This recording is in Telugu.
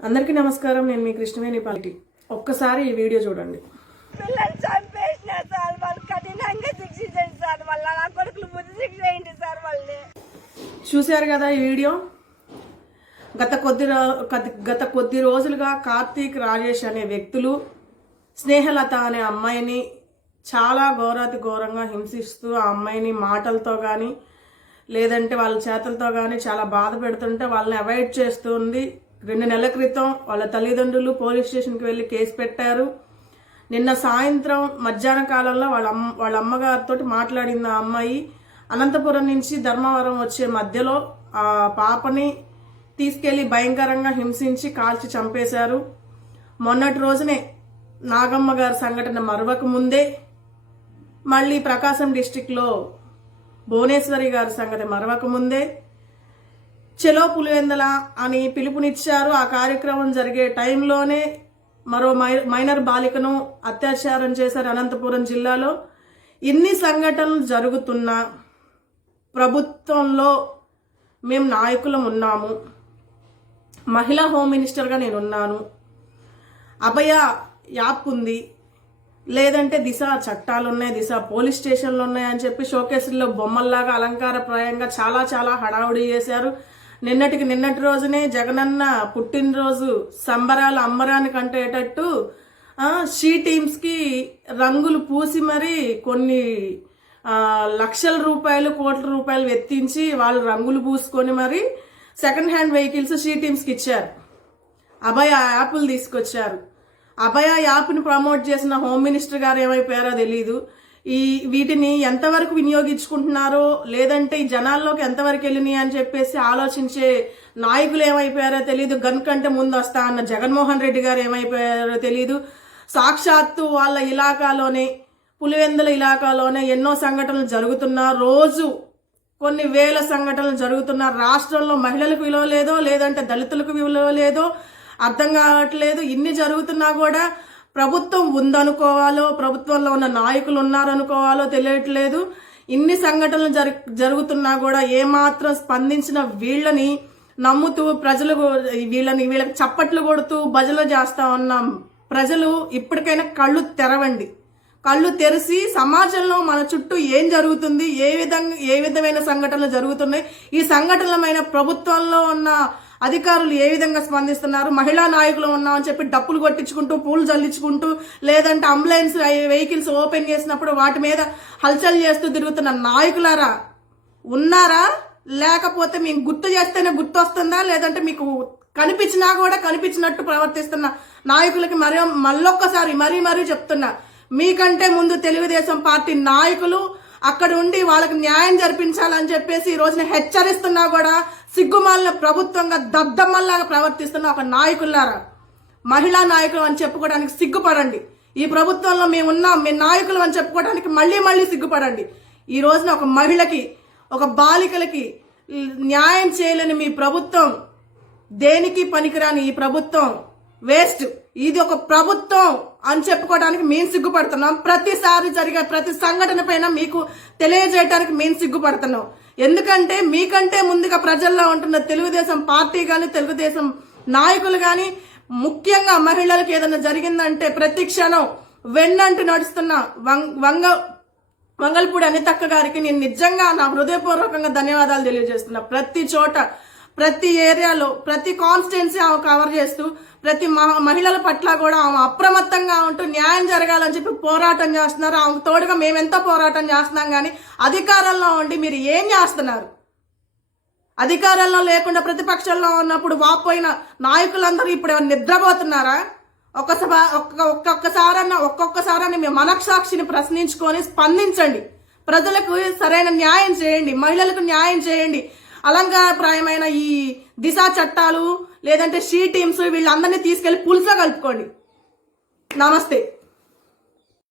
అందరికీ నమస్కారం నేను మీ కృష్ణవేణి పాలిటి ఒక్కసారి ఈ వీడియో చూడండి. చూశారు కదా ఈ వీడియో? గత కొద్ది గత కొద్ది రోజులుగా కార్తీక్ రాజేష్ అనే వ్యక్తులు స్నేహలత అనే అమ్మాయిని చాలా ఘోరాతి ఘోరంగా హింసిస్తూ ఆ అమ్మాయిని మాటలతో కానీ లేదంటే వాళ్ళ చేతలతో కానీ చాలా బాధ పెడుతుంటే వాళ్ళని అవాయిడ్ చేస్తుంది రెండు నెలల క్రితం వాళ్ళ తల్లిదండ్రులు పోలీస్ స్టేషన్కి వెళ్ళి కేసు పెట్టారు. నిన్న సాయంత్రం మధ్యాహ్న కాలంలో వాళ్ళ అమ్మ వాళ్ళ అమ్మగారితో మాట్లాడింది ఆ అమ్మాయి. అనంతపురం నుంచి ధర్మవరం వచ్చే మధ్యలో ఆ పాపని తీసుకెళ్ళి భయంకరంగా హింసించి కాల్చి చంపేశారు. మొన్నటి రోజునే నాగమ్మ గారి సంఘటన మరవక ముందే మళ్ళీ ప్రకాశం డిస్టిక్లో భువనేశ్వరి గారి సంగతి మరవక ముందే చెలో పులివెందల అని పిలుపునిచ్చారు. ఆ కార్యక్రమం జరిగే టైంలోనే మరో మై- మైనర్ బాలికను అత్యాచారం చేశారు అనంతపురం జిల్లాలో. ఇన్ని సంఘటనలు జరుగుతున్నా ప్రభుత్వంలో మేము నాయకులం ఉన్నాము. మహిళా హోమ్ మినిస్టర్గా నేను ఉన్నాను అభయ యాప్ ఉంది. లేదంటే దిశ చట్టాలు ఉన్నాయి దిశ పోలీస్ స్టేషన్లు ఉన్నాయి అని చెప్పి షోకేసుల్లో బొమ్మల్లాగా అలంకారప్రాయంగా చాలా చాలా హడావుడి చేశారు. నిన్నటికి నిన్నటి రోజునే జగనన్న పుట్టినరోజు సంబరాలు అమ్మరాని కంటేటట్టు షీ టీమ్స్కి రంగులు పూసి మరి కొన్ని లక్షల రూపాయలు కోట్ల రూపాయలు వెత్తించి వాళ్ళు రంగులు పూసుకొని మరి సెకండ్ హ్యాండ్ వెహికల్స్ షీ టీమ్స్కి ఇచ్చారు. అభయ యాప్లు తీసుకొచ్చారు. అభయ యాప్ని ప్రమోట్ చేసిన హోమ్ మినిస్టర్ గారు ఏమైపోయారో తెలియదు ఈ వీటిని ఎంతవరకు వినియోగించుకుంటున్నారో లేదంటే ఈ జనాల్లోకి ఎంతవరకు వెళ్ళినాయి అని చెప్పేసి ఆలోచించే నాయకులు ఏమైపోయారో తెలియదు గన్ కంటే ముందు వస్తా అన్న జగన్మోహన్ రెడ్డి గారు ఏమైపోయారో తెలియదు సాక్షాత్తు వాళ్ళ ఇలాకాలోనే పులివెందుల ఇలాకాలోనే ఎన్నో సంఘటనలు జరుగుతున్నా రోజు కొన్ని వేల సంఘటనలు జరుగుతున్న రాష్ట్రంలో మహిళలకు విలువ లేదో లేదంటే దళితులకు విలువ లేదో అర్థం కావట్లేదు. ఇన్ని జరుగుతున్నా కూడా ప్రభుత్వం ఉందనుకోవాలో ప్రభుత్వంలో ఉన్న నాయకులు ఉన్నారనుకోవాలో తెలియట్లేదు. ఇన్ని సంఘటనలు జరు జరుగుతున్నా కూడా ఏమాత్రం స్పందించిన వీళ్ళని నమ్ముతూ ప్రజలు వీళ్ళని వీళ్ళకి చప్పట్లు కొడుతూ భజనలు చేస్తా ఉన్నాం. ప్రజలు ఇప్పటికైనా కళ్ళు తెరవండి. కళ్ళు తెరిచి సమాజంలో మన చుట్టూ ఏం జరుగుతుంది ఏ విధంగా ఏ విధమైన సంఘటనలు జరుగుతున్నాయి ఈ సంఘటనలమైన ప్రభుత్వంలో ఉన్న అధికారులు ఏ విధంగా స్పందిస్తున్నారు? మహిళా నాయకులు ఉన్నామని చెప్పి డప్పులు కొట్టించుకుంటూ పూలు చల్లించుకుంటూ లేదంటే అంబులెన్స్ వెహికల్స్ ఓపెన్ చేసినప్పుడు వాటి మీద హల్చల్ చేస్తూ తిరుగుతున్న నాయకులారా ఉన్నారా? లేకపోతే మీకు గుర్తు చేస్తేనే గుర్తు వస్తుందా లేదంటే మీకు కనిపించినా కూడా కనిపించినట్టు ప్రవర్తిస్తున్న నాయకులకి మరో మళ్ళొక్కసారి మరీ మరీ చెప్తున్నా. మీకంటే ముందు తెలుగుదేశం పార్టీ నాయకులు అక్కడ ఉండి వాళ్ళకి న్యాయం జరిపించాలని చెప్పేసి ఈ రోజున హెచ్చరిస్తున్నా కూడా సిగ్గుమాలిన ప్రభుత్వంగా దద్దమ్మల్లాగా ప్రవర్తిస్తున్న ఒక నాయకులారా మహిళా నాయకులు అని చెప్పుకోవడానికి సిగ్గుపడండి. ఈ ప్రభుత్వంలో మేము ఉన్నాం మేము నాయకులు అని చెప్పుకోవడానికి మళ్ళీ మళ్ళీ సిగ్గుపడండి. ఈ రోజున ఒక మహిళకి ఒక బాలికలకి న్యాయం చేయలేని మీ ప్రభుత్వం దేనికి పనికిరాని ఈ ప్రభుత్వం? వేస్ట్. ఇది ఒక ప్రభుత్వం అని చెప్పుకోవడానికి మేము సిగ్గుపడుతున్నాం. ప్రతిసారి జరిగే ప్రతి సంఘటన పైన మీకు తెలియజేయడానికి మేము సిగ్గుపడుతున్నాం. ఎందుకంటే మీకంటే ముందుగా ప్రజల్లో ఉంటున్న తెలుగుదేశం పార్టీ కానీ తెలుగుదేశం నాయకులు కానీ ముఖ్యంగా మహిళలకు ఏదైనా జరిగిందంటే ప్రతి క్షణం వెన్నంటి నడుస్తున్న వం- వంగ వంగల్పూడి అనితక్క గారికి నేను నిజంగా నా హృదయపూర్వకంగా ధన్యవాదాలు తెలియజేస్తున్నా. ప్రతి చోట ప్రతి ఏరియాలో ప్రతి కాన్స్టిట్యున్సీ ఆమె కవర్ చేస్తూ ప్రతి మహిళల పట్ల కూడా ఆమె అప్రమత్తంగా ఉంటూ న్యాయం జరగాలని చెప్పి పోరాటం చేస్తున్నారు. ఆమెకు తోడుగా మేమెంత పోరాటం చేస్తున్నాం కానీ అధికారంలో ఉండి మీరు ఏం చేస్తున్నారు? అధికారంలో లేకుండా ప్రతిపక్షంలో ఉన్నప్పుడు వాపోయిన నాయకులందరూ ఇప్పుడు ఏమైనా నిద్రపోతున్నారా? ఒక్కసారి ఒక్క ఒక్కొక్కసారన్న ఒక్కొక్కసారన్న మీ మనక్షాక్షిని ప్రశ్నించుకొని స్పందించండి. ప్రజలకు సరైన న్యాయం చేయండి. మహిళలకు న్యాయం చేయండి. అలంకారప్రాయమైన ఈ దిశా చట్టాలు లేదంటే షీ టీమ్స్ వీళ్ళందరినీ తీసుకెళ్ళి పులుసా కలుపుకోండి. నమస్తే.